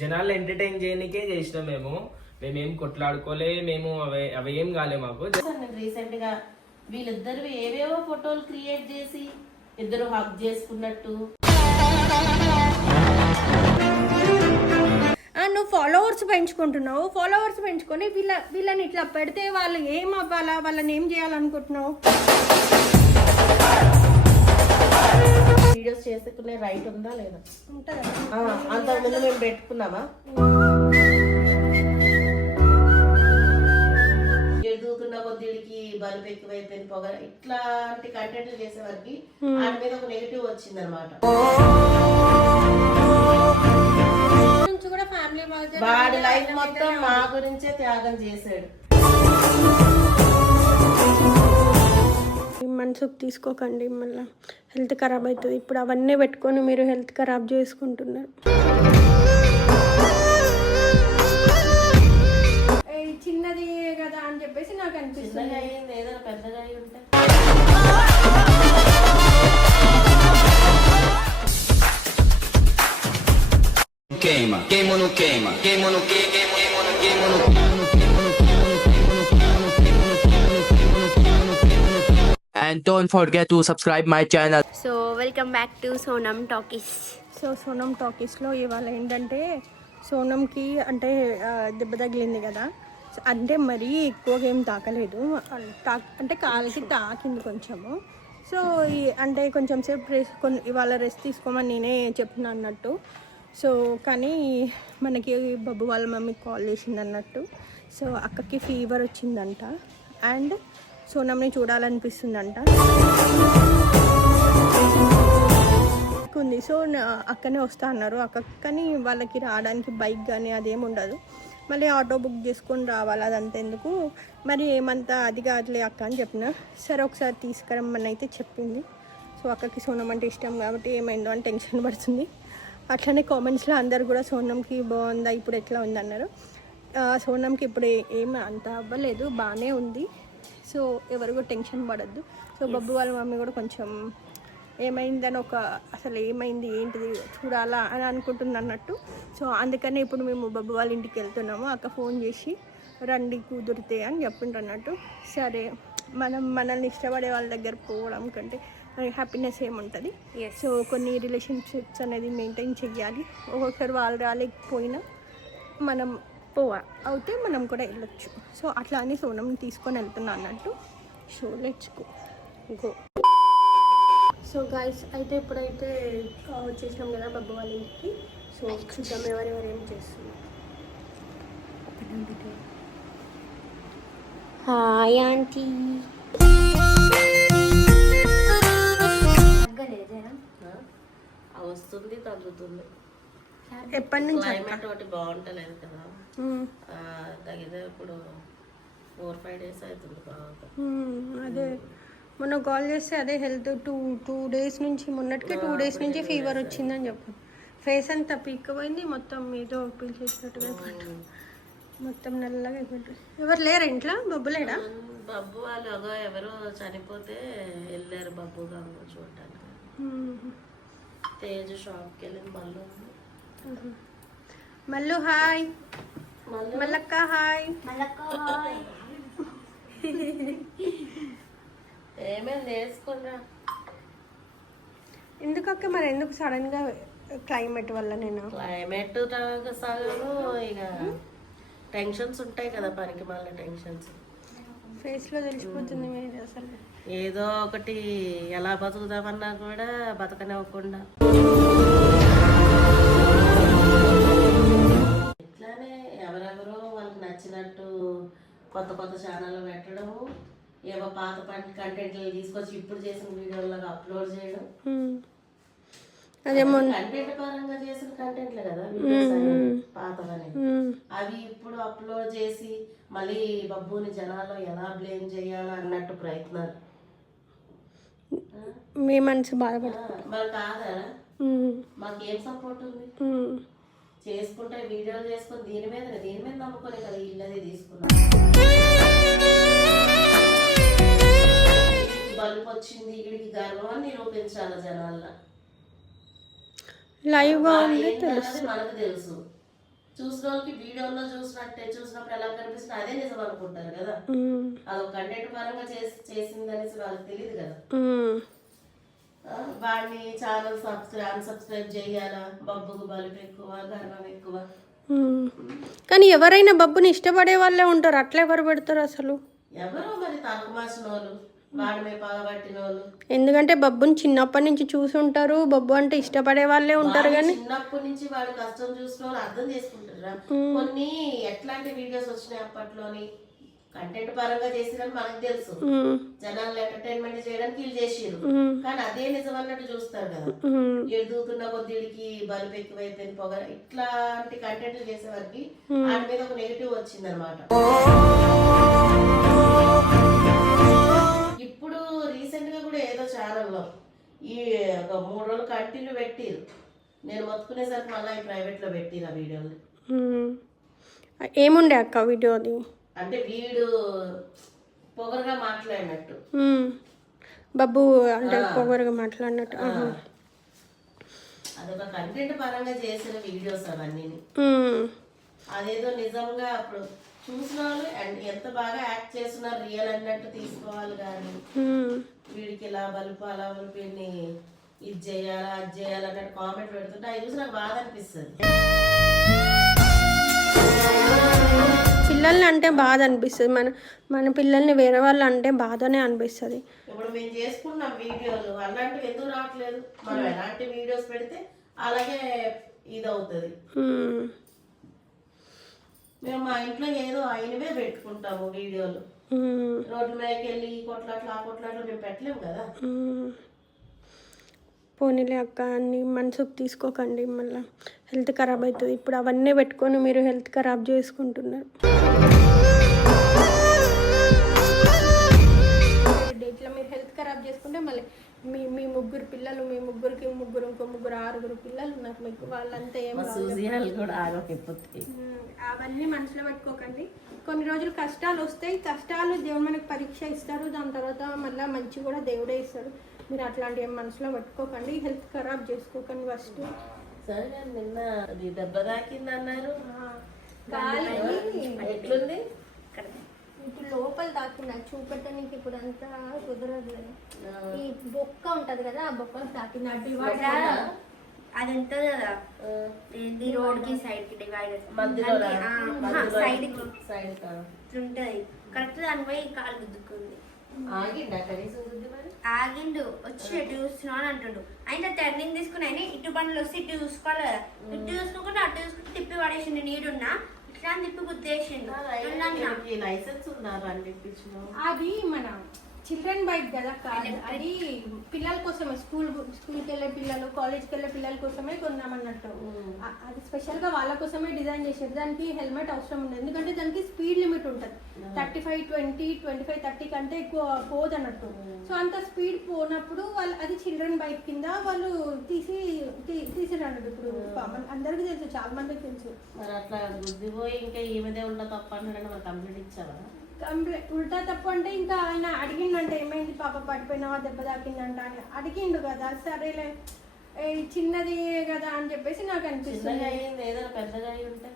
జనాలు ఎంటర్టైన్ చేయడానికే చేసినాం. మేమేం కొట్లాడుకోలే, మేము అవి ఏం కాలే మాకు. నేను రీసెంట్ గా వీళ్ళిద్దరు ఏవేవో ఫోటోలు క్రియేట్ చేసి ఇద్దరు హక్ చేసుకున్నట్టు. నువ్వు ఫాలోవర్స్ పెంచుకుంటున్నావు, ఫాలోవర్స్ పెంచుకొని వీళ్ళని ఇట్లా పెడితే వాళ్ళు ఏం అవ్వాలా, వాళ్ళని ఏం చేయాలనుకుంటున్నావు? వీడియోస్ చేసుకునే రైట్ ఉందా లేదా? అంతకుముందు మేము పెట్టుకున్నామా? ఎదుగుతున్న కొద్దికి బలుపు ఎక్కువైపోయింది, పొగ ఇట్లాంటి కంటెంట్లు చేసేవారికి వాటి మీద ఒక నెగిటివ్ వచ్చింది అనమాట. వాడి లైఫ్ మొత్తం మా గురించే త్యాగం చేశాడు. మనసుకు తీసుకోకండి, మళ్ళీ హెల్త్ ఖరాబ్ అవుతుంది. ఇప్పుడు అవన్నీ పెట్టుకొని మీరు హెల్త్ ఖరాబ్ చేసుకుంటున్నారు. చిన్నది కదా అని చెప్పేసి నాకు అనిపిస్తుంది. ఏదైనా పెద్దగా అయి ఉంటే queima, queima no queima, queima no queima, queima no queima no and don't forget to subscribe my channel. So welcome back to Sonam Talkies. So Sonam టాకీస్లో ఇవాళ ఏంటంటే సోనంకి అంటే దెబ్బ తగిలింది కదా, అంటే మరీ ఎక్కువగా ఏం తాకలేదు, అంటే కాలికి తాకింది కొంచెము. సో అంటే కొంచెం సేపు ఇవాళ రెస్ట్ తీసుకోమని నేనే చెప్పిన అన్నట్టు. సో కానీ మనకి బబ్బు వాళ్ళ మమ్మీకి కాల్ చేసింది అన్నట్టు. సో అక్కకి ఫీవర్ వచ్చిందంట అండ్ సోనంని చూడాలనిపిస్తుందంట ఉంది. సో అక్కనే వస్తా అన్నారు అక్కకి, కానీ వాళ్ళకి రావడానికి బైక్ కానీ అదేం ఉండదు, మళ్ళీ ఆటో బుక్ చేసుకొని రావాలి, అదంతా ఎందుకు మరి ఏమంతా అది కాదులే అక్క అని చెప్పిన. సరే ఒకసారి తీసుకురమ్మని అయితే చెప్పింది. సో అక్కకి సోనం అంటే ఇష్టం కాబట్టి ఏమైందో అని టెన్షన్ పడుతుంది. అట్లనే కామెంట్స్లో అందరు కూడా సోనంకి బాగుందా, ఇప్పుడు ఎట్లా ఉంది అన్నారు. సోనంకి ఇప్పుడు ఏమి అంత అవ్వలేదు, బాగానే ఉంది. సో ఎవరు కూడా టెన్షన్ పడద్దు. సో బబ్బు వాళ్ళ మమ్మీ కూడా కొంచెం ఏమైందని అసలు ఏమైంది ఏంటిది చూడాలా అని అనుకుంటుంది అన్నట్టు. సో అందుకనే ఇప్పుడు మేము బబ్బు వాళ్ళ ఇంటికి వెళ్తున్నాము. అక్క ఫోన్ చేసి రండి కుదిరితే అని చెప్పిండ్రు అన్నట్టు. సరే మనల్ని ఇష్టపడే వాళ్ళ దగ్గర పోవడం కంటే హ్యాపీనెస్ ఏముంటుంది. సో కొన్ని రిలేషన్షిప్స్ అనేది మెయింటైన్ చెయ్యాలి. ఒక్కొక్కసారి వాళ్ళు రాలేకపోయినా మనం అవుతే మనం కూడా వెళ్ళొచ్చు. సో అట్లా అని సోనం తీసుకొని వెళ్తున్నా అన్నట్టు. So let's go. So guys అయితే ఇప్పుడైతే వచ్చేసినాం కదా బబ్బు వాళ్ళ ఇంటికి. సో చూద్దాం ఎవరెవరు ఏం చేస్తున్నారు. Hi aunty. వస్తుంది తగ్గుతుంది. ఎప్పటి నుంచి క్లైమేట్ ఒకటి బాగుంటలేదు కదా, తగ్గితే ఇప్పుడు 4-5 days అవుతుంది బాగా. అదే మొన్న కాల్ చేస్తే అదే హెల్త్ టూ డేస్ నుంచి మొన్నటికే 2 days నుంచి ఫీవర్ వచ్చిందని చెప్పు. ఫేస్ అంతా పీక్కపోయింది, మొత్తం ఏదో పిలిచేసినట్టుగా మొత్తం నల్లగా అయిపోయింది. ఎవరు లేరు ఇంట్లో? బబ్బు లేడా? బబ్బు వాళ్ళు ఎవరో చనిపోతే వెళ్ళారు బబ్బు గారు చూడటానికి. తేజు షాప్కి వెళ్ళింది. మల్లు హాయ్. మల్లక్క హాయ్. ఏమేమి వేసుకున్నా ఎందుకక్క మరి ఎందుకు సడన్ గా? క్లైమేట్ వల్ల నేను క్లైమేట్ సగను ఇక టెన్షన్స్ ఉంటాయి కదా, పనికి మళ్ళీ టెన్షన్స్ ఫేస్ లో తెలిసిపోతుంది మీరు అసలు. ఏదో ఒకటి ఎలా బతుకుదామన్నా కూడా బతకనివ్వకుండా ఇట్లానే ఎవరెవరో వాళ్ళకి నచ్చినట్టు కొత్త కొత్త ఛానల్ పెట్టడము, ఏవో పాత కంటెంట్లు తీసుకొచ్చి ఇప్పుడు చేసిన వీడియోలాగా అప్లోడ్ చేయడం. కంటెంట్ పరంగా చేసిన కంటెంట్లే కదా పాతవని, అవి ఇప్పుడు అప్లోడ్ చేసి మళ్ళీ బబ్బుని జనాల్లో ఎలా బ్లేమ్ చేయాలి అన్నట్టు ప్రయత్నాలు. మీ మనసు బాధపడుతుంది మరి కాదా? మాకేం సపోర్ట్ ఉంది? చేసుకుంటే వీడియోలు చేసుకుని దీని మీద నమ్ముకొని కదా ఇల్లది తీసుకున్నాం. బల్బు వచ్చింది వీడికి గర్వం అని నిరూపించాలి జనాల్లో. లైవ్ గా మనకు తెలుసు చూసిన వాళ్ళకి వీడియోలో చూసినప్పుడు ఎలా కనిపిస్తుంది అదే నిజం అనుకుంటారు కదా. అదొక కంటెంట్ పరంగా చేసింది అనేసి వాళ్ళకి తెలియదు కదా. వాడిని ఛానల్ అన్సబ్స్క్రైబ్ చేయాలా, బబ్బుకు బలుపు ఎక్కువ, గర్వం ఎక్కువ. కానీ ఎవరైనా బబ్బుని ఇష్టపడే వాళ్ళే ఉంటారు, అట్లా ఎవరు పెడతారు అసలు? ఎవరో మరి తలకు మాసిన వాళ్ళు, వాడి మీద పగబట్టిన వాళ్ళు. ఎందుకంటే బబ్బుని చిన్నప్పటి నుంచి చూసి ఉంటారు, బబ్బు అంటే ఇష్టపడే వాళ్ళే ఉంటారు. కానీ చిన్నప్పటి నుంచి వాడి కష్టం చూసిన వాళ్ళు అర్థం చేసుకుంటారా. కొన్ని ఎట్లాంటి వీడియోస్ వచ్చినాయి అప్పట్లోని, కంటెంట్ పరంగా చేసిరని మనకు తెలుసు, జనాలు ఎంటర్టైన్మెంట్ చేయడానికి వీళ్ళు చేసిరు. కానీ అదే నిజం అన్నట్టు చూస్తారు కదా. ఎదుగుతున్న కొద్దికి బలుపు ఎక్కువైపోయింది, పొగ, ఇట్లాంటి కంటెంట్లు చేసే వారికి వాటి మీద ఒక నెగిటివ్ వచ్చింది అనమాట. ఇప్పుడు రీసెంట్ గా కూడా ఏదో ఛానల్లో ఈ ఒక 3 రోజులు కంటిన్యూ పెట్టిరు. నేను మొత్తుకునేసరికి మళ్ళీ ప్రైవేట్ లో పెట్టిరు ఆ వీడియోని. ఏముండే అక్క వీడియో అది? అంటే వీడు పొగరుగా మాట్లాడినట్టు, బబ్బు అంటే పొగరుగా మాట్లాడినట్టు. అదొక కంటెంట్ పరంగా చేసిన వీడియోస్ అవన్నీ. అదేదో నిజంగా అప్పుడు చూసిన వాళ్ళు ఎంత బాగా యాక్ట్ చేస్తున్నారు రియల్ అన్నట్టు తీసుకోవాలి. కానీ వీడికి ఇలా బలుపు అలా బలుపు ఇది చేయాలా అది చేయాలన్నట్టు కామెంట్ పెడుతుంటే అవి చూసి నాకు బాధ అనిపిస్తుంది. పిల్లల్ని అంటే బాధ అనిపిస్తుంది, మన పిల్లల్ని వేరే వాళ్ళు అంటే బాధనే అనిపిస్తుంది. ఇప్పుడు మేము చేసుకున్నాం వీడియోలు, అలాంటివి ఎందుకు రావట్లేదు? మనం ఎలాంటి వీడియోస్ పెడితే అలాగే ఇది అవుతుంది. మేము మా ఇంట్లో ఏదో అయినవే పెట్టుకుంటాము వీడియోలు. రోడ్ల మీదకి వెళ్ళి కొట్లాట్లు ఆ కొట్లాట్లు మేము పెట్టలేము కదా. పోనీలే అక్క, అన్ని మనసుకు తీసుకోకండి, మళ్ళీ హెల్త్ ఖరాబ్ అవుతుంది. ఇప్పుడు అవన్నీ పెట్టుకొని మీరు హెల్త్ ఖరాబ్ చేసుకుంటున్నారు. ఇట్లా మీరు హెల్త్ ఖరాబ్ చేసుకుంటే మళ్ళీ మీ ముగ్గురు పిల్లలు, మీ ముగ్గురికి ఇంకో ముగ్గురు 6 పిల్లలు ఉన్నారు మీకు, వాళ్ళంతా ఏం అవన్నీ మనసులో పెట్టుకోకండి. కొన్ని రోజులు కష్టాలు వస్తాయి, కష్టాలు దేవుడు మనకి పరీక్ష ఇస్తారు, దాని తర్వాత మళ్ళీ మంచి కూడా దేవుడే ఇస్తాడు. మీరు అట్లాంటి ఏం మనసులో పెట్టుకోకండి, హెల్త్ ఖరాబ్ చేసుకోకండి ఫస్ట్. సరే, నిన్న అది దెబ్బ తాకింది అన్నారు, ఎట్లుంది? ఇప్పుడు లోపల తాకింది, అది చూపెట్టడానికి ఇప్పుడు అంతా కుదరదు. ఈ బొక్క ఉంటది కదా, ఆ బొక్కలు తాకింది. అది ఉంటుంది కదా, ఏంటి రోడ్ కి సైడ్ కి డివైడర్ సైడ్ కి ఉంటది కరెక్ట్, దానిపై కాలు గుద్దుకుంది. ఆగిండు, వచ్చి ఎటు చూస్తున్నావు అంటుండు. ఆయన టర్నింగ్ తీసుకుని ఆయన ఇటు బండ్లు వస్తే ఇటు చూసుకోవాలి కదా, ఇటు చూసుకుంటే అటు చూసుకుంటే తిప్పి పడేసిండు. నీడున్నా ఇట్లా తిప్పి గుద్దేసిండు. అది మన చిల్డ్రన్ బైక్ కదా, అది పిల్లల కోసమే, స్కూల్కి వెళ్ళే పిల్లలు, కాలేజ్కి వెళ్ళే పిల్లల కోసమే కొన్నామన్నట్టు. అది స్పెషల్గా వాళ్ళ కోసమే డిజైన్ చేసేది. దానికి హెల్మెట్ అవసరం ఉండదు, ఎందుకంటే దానికి స్పీడ్ లిమిట్ ఉంటుంది. 35, 20, 25, 30 కంటే ఎక్కువ పోదన్నట్టు. సో అంత స్పీడ్ పోనప్పుడు వాళ్ళు అది చిల్డ్రన్ బైక్ కింద వాళ్ళు తీసిరన్నట్టు. ఇప్పుడు అందరికీ తెలుసు, చాలా మందికి తెలుసు. మరి అట్లా గుద్దిపోయి ఇంకా ఏమైతే ఉంటా తప్ప అన్నాడని మరి కంప్లీట్ ఇచ్చావా? కంప్లీట్ ఉల్టా తప్పు అంటే ఇంకా ఆయన అడిగిండంటే ఏమైంది పాప పడిపోయినావా, దెబ్బ తాకిందంట అని అడిగిండు కదా. సరేలే చిన్నది కదా అని చెప్పేసి నాకు అనిపిస్తుంది. ఏదైనా పెద్దగా అయి ఉంటే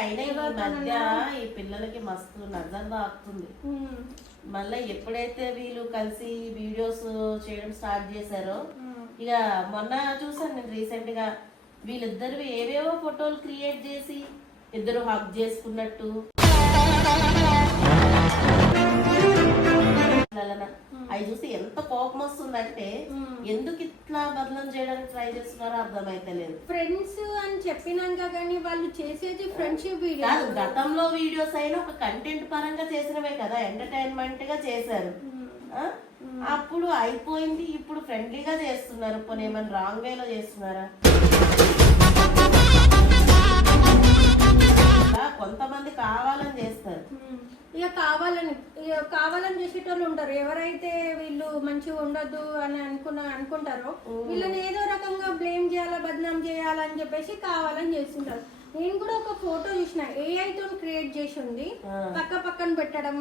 అయినా ఈ మధ్య ఈ పిల్లలకి మస్తు నజర్ తాకుతుంది. మళ్ళీ ఎప్పుడైతే వీళ్ళు కలిసి వీడియోస్ చేయడం స్టార్ట్ చేశారో, ఇక మొన్న చూసాను నేను రీసెంట్ గా వీళ్ళిద్దరు ఏవేవో ఫోటోలు క్రియేట్ చేసి ఇద్దరు హగ్ చేసుకున్నట్టు, అవి చూసి ఎంత కోపం వస్తుందంటే ఎందుకు ఇట్లా బదనం చేయడానికి ట్రై చేస్తున్నారో అర్థమైతే లేదు. ఫ్రెండ్స్ అని చెప్పినాక కానీ వాళ్ళు చేసేది ఫ్రెండ్షిప్ వీడియో. గతంలో వీడియోస్ అయినా ఒక కంటెంట్ పరంగా చేసినవే కదా, ఎంటర్టైన్మెంట్ గా చేశారు. అప్పుడు అయిపోయింది, ఇప్పుడు ఫ్రెండ్లీగా చేస్తున్నారు. పోనీ ఏమైనా రాంగ్ వేలో చేస్తున్నారా? కొంతమంది కావాలని చేస్తారు, ఇక కావాలని చేసేటోళ్ళు ఉంటారు. ఎవరైతే వీళ్ళు మంచిగా ఉండొద్దు అని అనుకుంటారో వీళ్ళని ఏదో రకంగా బ్లేమ్ చేయాలా, బద్నాం చేయాలని చెప్పేసి కావాలని చేస్తుంటారు. నేను కూడా ఒక ఫోటో చూసిన, AI తో క్రియేట్ చేసి ఉంది, పక్కన పెట్టడం.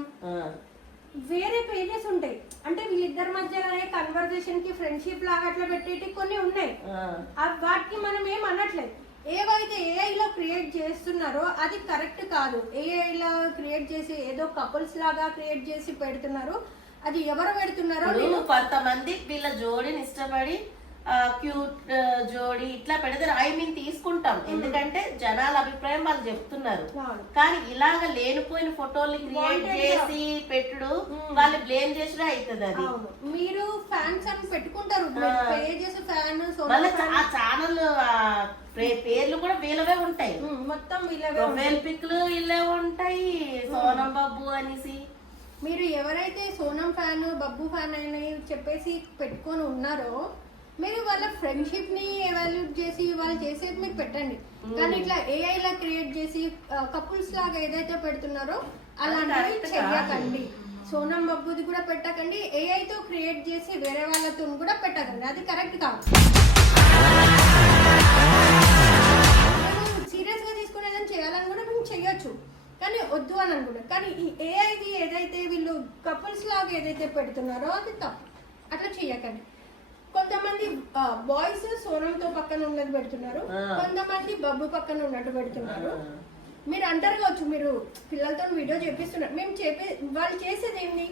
వేరే పేజెస్ ఉంటాయి, అంటే వీళ్ళిద్దరి మధ్యలోనే కన్వర్జేషన్ కి ఫ్రెండ్షిప్ లాగా అట్లా పెట్టేటి కొన్ని ఉన్నాయి. వాటికి మనం ఏం అనట్లేదు. ఏవైతే ఏఐలో క్రియేట్ చేస్తున్నారో అది కరెక్ట్ కాదు. ఏఐలో క్రియేట్ చేసి ఏదో కపుల్స్ లాగా క్రియేట్ చేసి పెడుతున్నారు. అది ఎవరు పెడుతున్నారో కొంతమంది వీళ్ళ జోడిని ఇష్టపడి క్యూట్ జోడి ఇట్లా పెడతారు. తీసుకుంటాం, ఎందుకంటే జనాల అభిప్రాయం వాళ్ళు చెప్తున్నారు. కానీ ఇలాగ లేనిపోయిన ఫోటోలు క్రియేట్ చేసి పెట్టుడు వాళ్ళు బ్లేమ్ చేసినా అవుతుంది. అది మీరు ఫ్యాన్స్ అని పెట్టుకుంటారు, ఆ ఛానల్ పేర్లు కూడా వీళ్ళవే ఉంటాయి, మొత్తం ప్రొఫైల్ పిక్లు వీళ్ళే ఉంటాయి. సోనం బాబు అనేసి మీరు ఎవరైతే సోనం ఫ్యాన్ బబ్బు ఫ్యాన్ అని చెప్పేసి పెట్టుకొని ఉన్నారో మీరు వాళ్ళ ఫ్రెండ్షిప్ ని ఎవాల్యూట్ చేసి వాళ్ళు చేసేది మీరు పెట్టండి. కానీ ఇట్లా ఏఐ లా క్రియేట్ చేసి కపుల్స్ లాగా ఏదైతే పెడుతున్నారో అలాంటివి చెయ్యకండి. సోనం బబ్బుది కూడా పెట్టకండి, ఏఐ తో క్రియేట్ చేసి వేరే వాళ్ళతో కూడా పెట్టకండి. అది కరెక్ట్ కాదు. సీరియస్ గా తీసుకునేదని చేయాలని కూడా మేము చెయ్యొచ్చు, కానీ వద్దు అని అనుకుంటాం. కానీ ఈ ఏఐది ఏదైతే వీళ్ళు కపుల్స్ లాగా ఏదైతే పెడుతున్నారో అది తప్పు. అట్లా చెయ్యకండి. కొంతమంది బాయ్స్ సోనంతో పక్కన ఉన్నది పెడుతున్నారు, కొంతమంది బబ్బు పక్కన ఉన్నట్టు పెడుతున్నారు. మీరు అంటారు కావచ్చు, మీరు పిల్లలతో వీడియో చేపిస్తున్నారు. మేము వాళ్ళు చేసేది ఏంటి?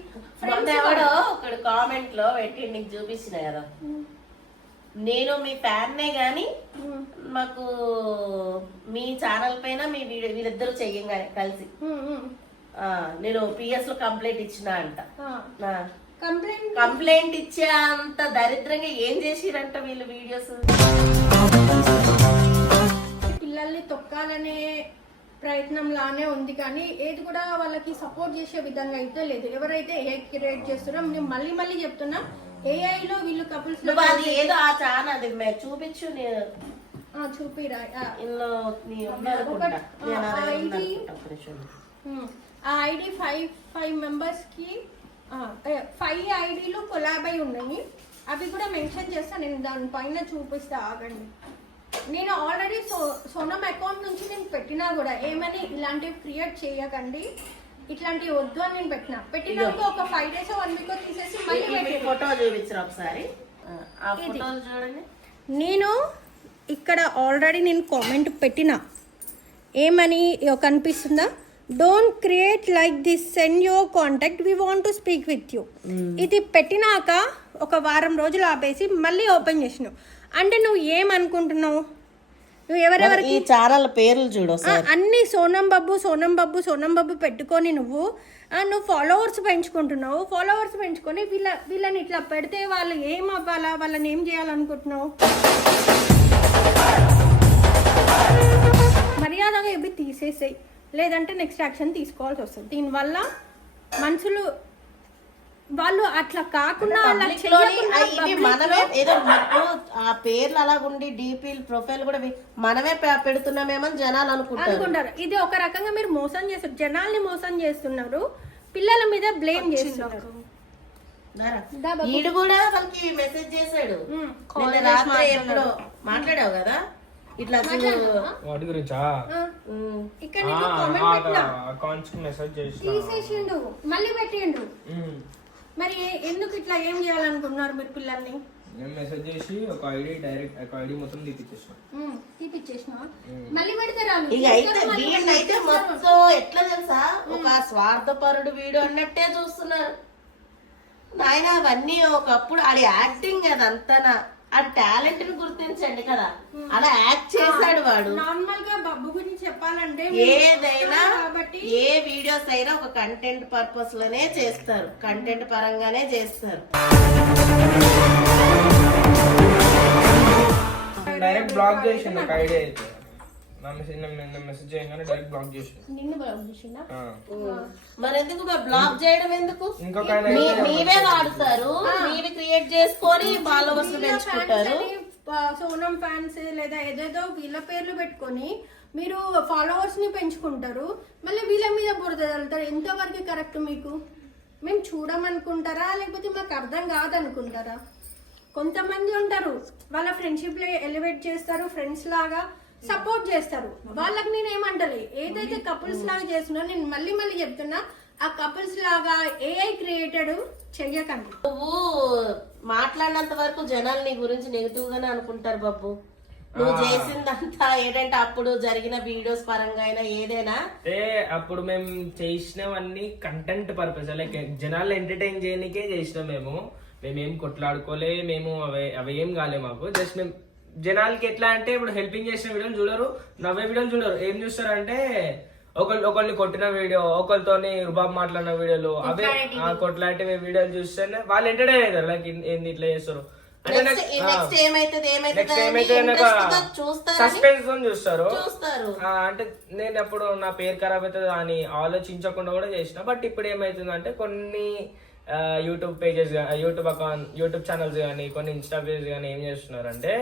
ఒకడు కామెంట్ లో పెట్టి నీకు చూపించిన కదా, నేను మీ ఫ్యాన్నే గాని మాకు మీ ఛానల్ పైన మీ వీడియో వీళ్ళిద్దరు చెయ్యంగానే కలిసి నేను పిఎస్ లో కంప్లైంట్ ఇచ్చిన అంట. కంప్లైంట్ ఇచ్చే అంత దరిద్రంగా ఏం చేసిరంట వీళ్ళు వీడియోస్. పిల్లల్ని తొక్కాలనే ప్రయత్నం లానే ఉంది, కానీ ఏది కూడా వాళ్ళకి సపోర్ట్ చేసే విధంగా అయితే లేదు. ఎవరైతే ఏఐ క్రియేట్ చేస్తున్నారో నేను మళ్ళీ మళ్ళీ చెప్తున్నా, ఏఐ లో వీళ్ళు కపుల్స్ ఏదో ఆ ఛానల్ అది చూపించు, చూపిరా. ఆ ఐడి 5 మెంబర్స్ కి 5 ఐడీలు కొలాబ్ అయి ఉన్నాయి. అవి కూడా మెన్షన్ చేస్తాను, నేను దానిపైన చూపిస్తా, ఆగండి. నేను ఆల్రెడీ సోనం అకౌంట్ నుంచి నేను పెట్టినా కూడా ఏమని ఇలాంటివి క్రియేట్ చేయకండి, ఇట్లాంటివి వద్దు అని నేను పెట్టినాక ఒక 5 days 1 week తీసేసి మళ్ళీ ఫోటో చూపించారు ఒకసారి. చూడండి, నేను ఇక్కడ ఆల్రెడీ నేను కామెంట్ పెట్టినా, ఏమని కనిపిస్తుందా? Don't create like this, send your contact, we want to speak with you. ఇది పెట్టినాక ఒక వారం రోజులు ఆపేసి మళ్ళీ ఓపెన్ చేసినావు అంటే నువ్వు ఏమనుకుంటున్నావు? నువ్వు ఎవరెవరికి ఛానల్ పేర్లు చూడు, అన్ని సోనం బాబు పెట్టుకొని నువ్వు ఫాలోవర్స్ పెంచుకుంటున్నావు. ఫాలోవర్స్ పెంచుకొని వీళ్ళని ఇట్లా పెడితే వాళ్ళు ఏం అవ్వాలా, వాళ్ళని ఏం చేయాలనుకుంటున్నావు? మర్యాదగా ఇవి తీసేసాయి, లేదంటే నెక్స్ట్ యాక్షన్ తీసుకోవాల్సి వస్తుంది. దీనివల్ల మనుషులు వాళ్ళు అట్లా కాకుండా మనమే ఏదో ఆ పేర్లు అలాగుండి డీపీ ప్రొఫైల్ కూడా మనమే పెడుతున్నామేమో జనాలు అనుకుంటారు. ఇది ఒక రకంగా మీరు మోసం చేస్తారు, జనాల్ని మోసం చేస్తున్నారు, పిల్లల మీద బ్లేమ్ చేస్తున్నారు. ఈడు కూడా వాళ్ళకి మెసేజ్ చేశాడు, ఎప్పుడో మాట్లాడావు కదా ఇట్లా వాటి గురించా? ఇక్కడ తీసేసిండు మళ్ళీ పెట్టిండు. మరి ఎందుకు ఇట్లా ఏం చేయాలనుకుంటున్నారు మీరు పిల్లల్ని? నేను మెసేజ్ చేసి ఒక ఐడి డైరెక్ట్ ఒక ఐడి మొత్తం తీపిచ్చేసిన మళ్ళీ పెడతారా? అయితే మొత్తం ఎట్లా తెలుసా, ఒక స్వార్థపరుడు వీడియో అన్నట్టే చూస్తున్నారు నాయన. అవన్నీ ఒకప్పుడు అది యాక్టింగ్ అదంతా, ఆ టాలెంట్ ని గుర్తించండి కదా, అలా యాక్ట్ చేశాడు వాడు. నార్మల్ గా బబ్బు గురించి చెప్పాలంటే ఏదైనా ఏ వీడియోస్ అయినా ఒక కంటెంట్ పర్పస్ లోనే చేస్తారు, కంటెంట్ పరంగానే చేస్తారు. డైరెక్ట్ బ్లాక్ చేసిండు నాకు ఐడియా అయితే, మెసేజ్ చేయగానే డైరెక్ట్ బ్లాక్ చేసిండు. మరి ఎందుకు బ్లాక్ చేయడం ఎందుకు? మీవే వాడుతారు, మీవి క్రియేట్ చేసుకొని ఫాలోవర్స్ పెంచుకుంటారు. సోనం ఫ్యాన్స్ లేదా ఏదేదో వీళ్ళ పేర్లు పెట్టుకొని మీరు ఫాలోవర్స్ ని పెంచుకుంటారు, మళ్ళీ వీళ్ళ మీద బురద చల్లుతారు. ఎంతవరకు కరెక్ట్ మీకు? మేము చూడమనుకుంటారా లేకపోతే మాకు అర్థం కాదనుకుంటారా? కొంతమంది ఉంటారు వాళ్ళ ఫ్రెండ్షిప్ లో ఎలివేట్ చేస్తారు, ఫ్రెండ్స్ లాగా సపోర్ట్ చేస్తారు. వాళ్ళకి నేను ఏమంటలే, ఏదైతే కపుల్స్ లాగా చేస్తున్నా నేను మళ్ళీ చెప్తున్నా, ఆ కపుల్స్ లాగా ఏఐ క్రియేటెడ్ చెయ్యకండి. నువ్వు మాట్లాడినంత వరకు జనాలు నీ గురించి నెగిటివ్ గానే అనుకుంటారు బాబు. నువ్వు చేసిందంతా ఏంటంటే అప్పుడు జరిగిన వీడియోస్ పరంగా అయినా ఏదైనా అప్పుడు మేము చేసినవన్నీ కంటెంట్ పర్పస్, లైక్ జనాలు ఎంటర్టైన్ చేయడానికే చేసినాం. మేమేం కొట్లాడుకోలే, మేము అవేం కాలే మాకు. జస్ట్ మేము జనాలకి ఎట్లా అంటే ఇప్పుడు హెల్పింగ్ చేసిన వీడియోలు చూడరు, నవ్వే వీడియోలు చూడరు. ఏం చూస్తారు అంటే ఒకరిని కొట్టిన వీడియో, ఒకరితోని రుబాబ్ మాట్లాడిన వీడియోలు, అవే కొట్లాంటివి వీడియోలు చూస్తేనే వాళ్ళు ఎంటర్టైన్ అవుతారు. లైక్ ఏంది ఇట్లా చేస్తారు సస్పెన్స్ చూస్తారు. అంటే నేను అప్పుడు నా పేరు ఖరాబ్ అవుతుంది అని ఆలోచించకుండా కూడా చేసిన. బట్ ఇప్పుడు ఏమైతుందంటే కొన్ని యూట్యూబ్ పేజెస్, యూట్యూబ్ ఛానల్స్ కానీ, కొన్ని ఇన్స్టా పేజెస్ కానీ ఏం చేస్తున్నారంటే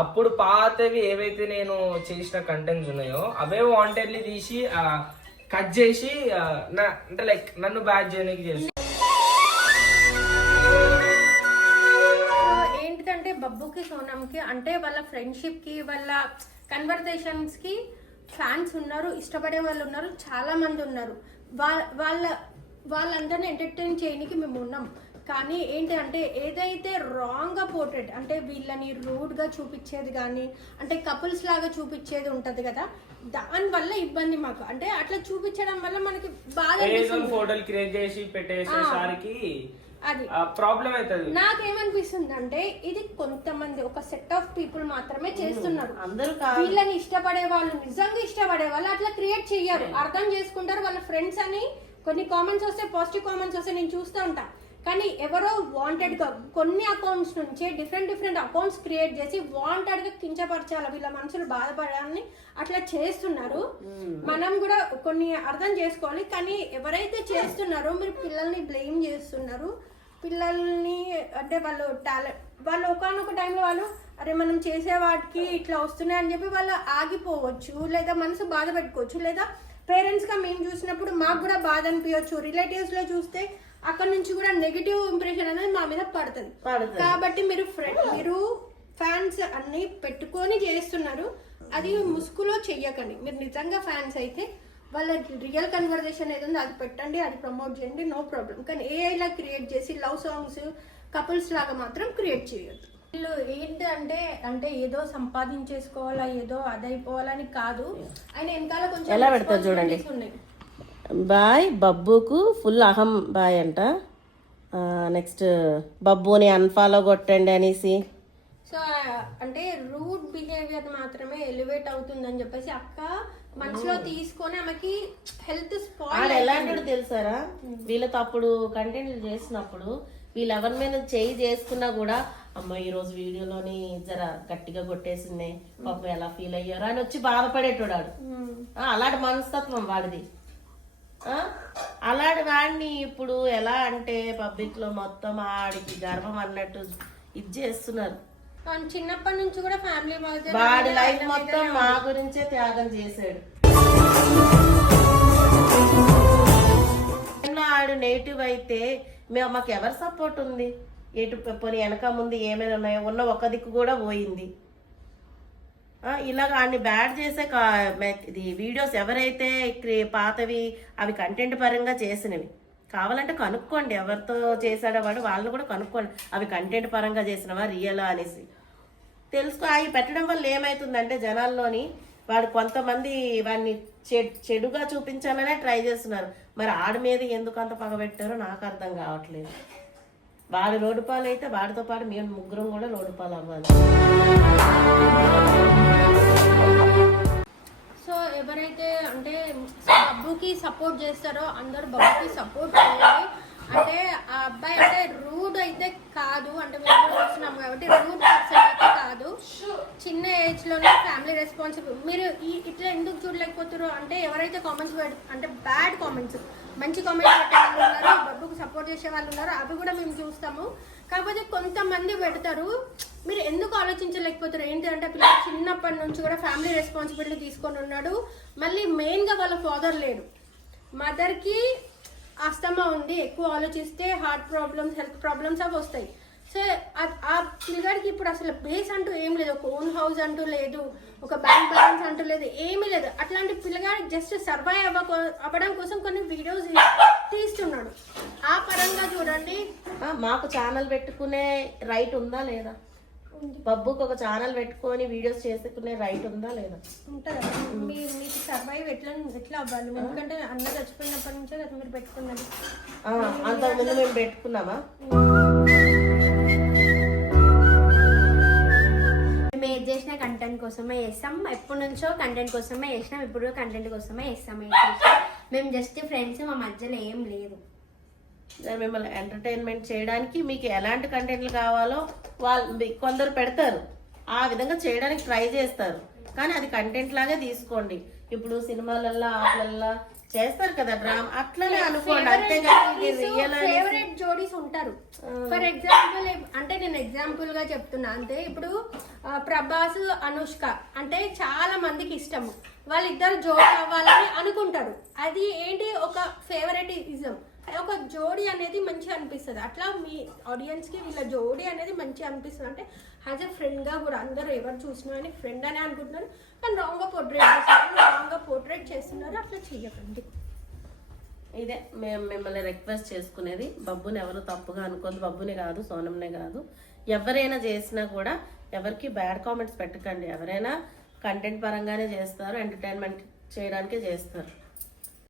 అప్పుడు పాతవి ఏవైతే నేను చేసిన కంటెంట్స్ ఉన్నాయో అవే వాంటెడ్లీ తీసి కట్ చేసి అంటే లైక్ నన్ను బ్యాడ్ చేయడానికి చేస్తున్నారు. ఏంటిదంటే బబ్బుకి సోనంకి అంటే వాళ్ళ ఫ్రెండ్షిప్ కి, వాళ్ళ కన్వర్సేషన్స్ కి ఫ్యాన్స్ ఉన్నారు, ఇష్టపడే వాళ్ళు ఉన్నారు, చాలా మంది ఉన్నారు. వాళ్ళందరినీ ఎంటర్టైన్ చేయడానికి మేము ఉన్నాం. కానీ ఏంటి అంటే ఏదైతే రాంగ్ గా పోర్ట్రేట్ అంటే వీళ్ళని రూడ్ గా చూపించేది కానీ, అంటే కపుల్స్ లాగా చూపించేది ఉంటది కదా, దాని వల్ల ఇబ్బంది మాకు. అంటే అట్లా చూపించడం వల్ల మనకి బాధ ఫోటోలు క్రియేట్ చేసి పెట్టేసేసరికి అది ప్రాబ్లం అవుతుంది. నాకేమనిపిస్తుంది అంటే ఇది కొంతమంది ఒక సెట్ ఆఫ్ పీపుల్ మాత్రమే చేస్తున్నారు. వీళ్ళని ఇష్టపడే వాళ్ళు, నిజంగా ఇష్టపడే వాళ్ళు అట్లా క్రియేట్ చెయ్యరు, అర్థం చేసుకుంటారు. వాళ్ళ ఫ్రెండ్స్ అని కొన్ని కామెంట్స్ వస్తే, పాజిటివ్ కామెంట్స్ వస్తే నేను చూస్తూ ఉంటా. కానీ ఎవరో వాంటెడ్ గా కొన్ని అకౌంట్స్ నుంచి డిఫరెంట్ అకౌంట్స్ క్రియేట్ చేసి వాంటెడ్ గా కించపరచాలి, వీళ్ళ మనసులు బాధపడాలని అట్లా చేస్తున్నారు. మనం కూడా కొన్ని అర్థం చేసుకోవాలి. కానీ ఎవరైతే చేస్తున్నారో మీరు పిల్లల్ని బ్లేమ్ చేస్తున్నారు. పిల్లల్ని అంటే వాళ్ళు ఒకనొక టైంలో వాళ్ళు అరే మనం చేసే వాటికి ఇట్లా వస్తున్నాయి అని చెప్పి వాళ్ళు ఆగిపోవచ్చు, లేదా మనసు బాధ పెట్టుకోవచ్చు, లేదా పేరెంట్స్ గా మేము చూసినప్పుడు మాకు కూడా బాధ అనిపించవచ్చు. రిలేటివ్స్ లో చూస్తే అక్కడ నుంచి కూడా నెగిటివ్ ఇంప్రెషన్ అనేది మా మీద పడుతుంది. కాబట్టి మీరు ఫ్యాన్స్ అన్ని పెట్టుకొని చేస్తున్నారు, అది ముసుగులో చెయ్యకండి. మీరు నిజంగా ఫ్యాన్స్ అయితే వాళ్ళ రియల్ కన్వర్జేషన్ ఏది ఉందో అది పెట్టండి, అది ప్రమోట్ చేయండి, నో ప్రాబ్లం. కానీ ఏఐలా క్రియేట్ చేసి లవ్ సాంగ్స్ కపుల్స్ లాగా మాత్రం క్రియేట్ చేయొద్దు. వీళ్ళు ఏంటి అంటే ఏదో సంపాదించేసుకోవాలా, ఏదో అదైపోవాలని కాదు. ఆయన వెనకాల కొంచెం ఎలా పెడతారు చూడండి. బాయ్ బబ్బుకు ఫుల్ అహం బాయ్ అంట. నెక్స్ట్ బబ్బుని అన్ఫాలో కొట్టండి అనేసి. సో అంటే రూడ్ బిహేవియర్ మాత్రమే ఎలివేట్ అవుతుందని చెప్పేసి అక్క మనసులో తీసుకొని ఆమెకి హెల్త్ స్పాయిల్. ఎలాంటి తెలుసారా, వీళ్ళతో అప్పుడు కంటెంట్ చేసినప్పుడు వీళ్ళు ఎవరి మీద చేయి చేసుకున్నా కూడా అమ్మ ఈ రోజు వీడియోలోని జర గట్టిగా కొట్టేసింది పాపం ఎలా ఫీల్ అయ్యారు అని వచ్చి బాధపడేటోడు. అలాంటి మనస్తత్వం వాడిది. అలాంటి వాడిని ఇప్పుడు ఎలా అంటే పబ్లిక్ లో మొత్తం ఆడికి గర్వం అన్నట్టు ఇది చేస్తున్నారు. చిన్నప్పటి నుంచి కూడా ఫ్యామిలీ వాడి లైఫ్ మొత్తం మా గురించే త్యాగం చేశాడు. ఆడు నెగిటివ్ అయితే మాకు ఎవరు సపోర్ట్ ఉంది? ఎటు పోనీ వెనక ముందు ఏమైనా ఉన్నాయో, ఉన్న ఒక దిక్కు కూడా పోయింది. ఇలాగ అన్ని బ్యాడ్ చేసే ఇది వీడియోస్ ఎవరైతే పాతవి అవి కంటెంట్ పరంగా చేసినవి కావాలంటే కనుక్కోండి, ఎవరితో చేశాడో వాళ్ళని కూడా కనుక్కోండి, అవి కంటెంట్ పరంగా చేసినవా రియలా అనేసి తెలుసుకో. అవి పెట్టడం వల్ల ఏమవుతుందంటే జనాల్లోని వాడు కొంతమంది వాడిని చెడుగా చూపించాలనే ట్రై చేస్తున్నారు. మరి ఆడి మీద ఎందుకు అంత పగబెట్టారో నాకు అర్థం కావట్లేదు. వాడు రోడ్డు పాలు అయితే వాడితో పాటు మేము ముగ్గురం కూడా రోడ్డు పాలు అవ్వాలి. సో ఎవరైతే అంటే బబ్బుకి సపోర్ట్ చేస్తారో అందరూ బబ్బుకి సపోర్ట్ చేయాలి. అంటే ఆ అబ్బాయి అంటే రూడ్ అయితే కాదు, అంటే మేము చూస్తున్నాం కాబట్టి రూడ్ పర్సన్ అయితే కాదు. చిన్న ఏజ్ లోనే ఫ్యామిలీ రెస్పాన్సిబుల్. మీరు ఇట్లా ఎందుకు చూడలేకపోతారు అంటే ఎవరైతే కామెంట్స్ అంటే బ్యాడ్ కామెంట్స్, మంచి కామెంట్స్ పెట్టే వాళ్ళు ఉన్నారు, బబ్బుకు సపోర్ట్ చేసే వాళ్ళు ఉన్నారు, అవి కూడా మేము చూస్తాము. కాకపోతే కొంతమంది పెడతారు, మీరు ఎందుకు ఆలోచించలేకపోతారు? ఏంటి అంటే పిల్లలు చిన్నప్పటి నుంచి కూడా ఫ్యామిలీ రెస్పాన్సిబిలిటీ తీసుకొని ఉన్నాడు. మళ్ళీ మెయిన్గా వాళ్ళ ఫాదర్ లేడు, మదర్కి అస్తమా ఉంది, ఎక్కువ ఆలోచిస్తే హార్ట్ ప్రాబ్లమ్స్, హెల్త్ ప్రాబ్లమ్స్ అవి వస్తాయి. సో ఆ పిల్లగాడికి ఇప్పుడు అసలు బేస్ అంటూ ఏం లేదు, ఒక ఓన్ హౌస్ అంటూ లేదు, ఒక బ్యాంక్ బ్యాలెన్స్ అంటూ లేదు, ఏమీ లేదు. అట్లాంటి పిల్లగాడికి జస్ట్ సర్వైవ్ అవ్వడం కోసం కొన్ని వీడియోస్ తీస్తున్నాడు. ఆ పరంగా చూడండి. మాకు ఛానల్ పెట్టుకునే రైట్ ఉందా లేదా? బబ్బుకి ఒక ఛానల్ పెట్టుకొని వీడియోస్ చేసుకునే రైట్ ఉందా లేదా? ఉంటుందా? మీకు సర్వైవ్ ఎట్లా అవ్వాలి? ఎందుకంటే అన్న చచ్చిపోయినప్పటి నుంచే కదా మీరు పెట్టుకున్నది. అంతకుముందు మేము పెట్టుకున్నామా? మేము ఏది చేసిన కంటెంట్ కోసమే చేస్తాం, ఎప్పటి నుంచో కంటెంట్ కోసమే చేసినాం, ఇప్పుడు కంటెంట్ కోసమే చేస్తాం. మేము జస్ట్ ఫ్రెండ్స్, మా మధ్యలో ఏం లేదు. మిమ్మల్ని ఎంటర్టైన్మెంట్ చేయడానికి మీకు ఎలాంటి కంటెంట్లు కావాలో వాళ్ళు కొందరు పెడతారు, ఆ విధంగా చేయడానికి ట్రై చేస్తారు. కానీ అది కంటెంట్ లాగే తీసుకోండి. ఇప్పుడు సినిమాలల్లో ఆటలల్లో చేస్తారు కదా డ్రామా, అట్లనే అనుకోండి. అంతేగాని ఫేవరెట్ జోడీస్ ఉంటారు. ఫర్ ఎగ్జాంపుల్ అంటే నేను ఎగ్జాంపుల్ గా చెప్తున్నా అంతే. ఇప్పుడు ప్రభాస్ అనుష్క అంటే చాలా మందికి ఇష్టం, వాళ్ళిద్దరు జోడీ అవ్వాలని అనుకుంటారు. అది ఏంటి, ఒక ఫేవరెటిజం. ఒక జోడీ అనేది మంచిగా అనిపిస్తుంది. అట్లా మీ ఆడియన్స్ కి వీళ్ళ జోడీ అనేది మంచిగా అనిపిస్తుంది అంటే యాజ్ ఎ ఫ్రెండ్ గా కూడా అందరూ ఎవరు చూసినా అని ఫ్రెండ్ అనే అనుకుంటున్నారు, కానీ రాంగ్ గా పోర్ట్రేట్ చేస్తున్నారు. అట్లా చెయ్యకండి. ఇదే మేము మిమ్మల్ని రిక్వెస్ట్ చేసుకునేది. బబ్బుని ఎవరు తప్పుగా అనుకోదు, బబ్బుని కాదు, సోనంనే కాదు, ఎవరైనా చేసినా కూడా ఎవరికి బ్యాడ్ కామెంట్స్ పెట్టకండి. ఎవరైనా కంటెంట్ పరంగానే చేస్తారు, ఎంటర్టైన్మెంట్ చేయడానికే చేస్తారు.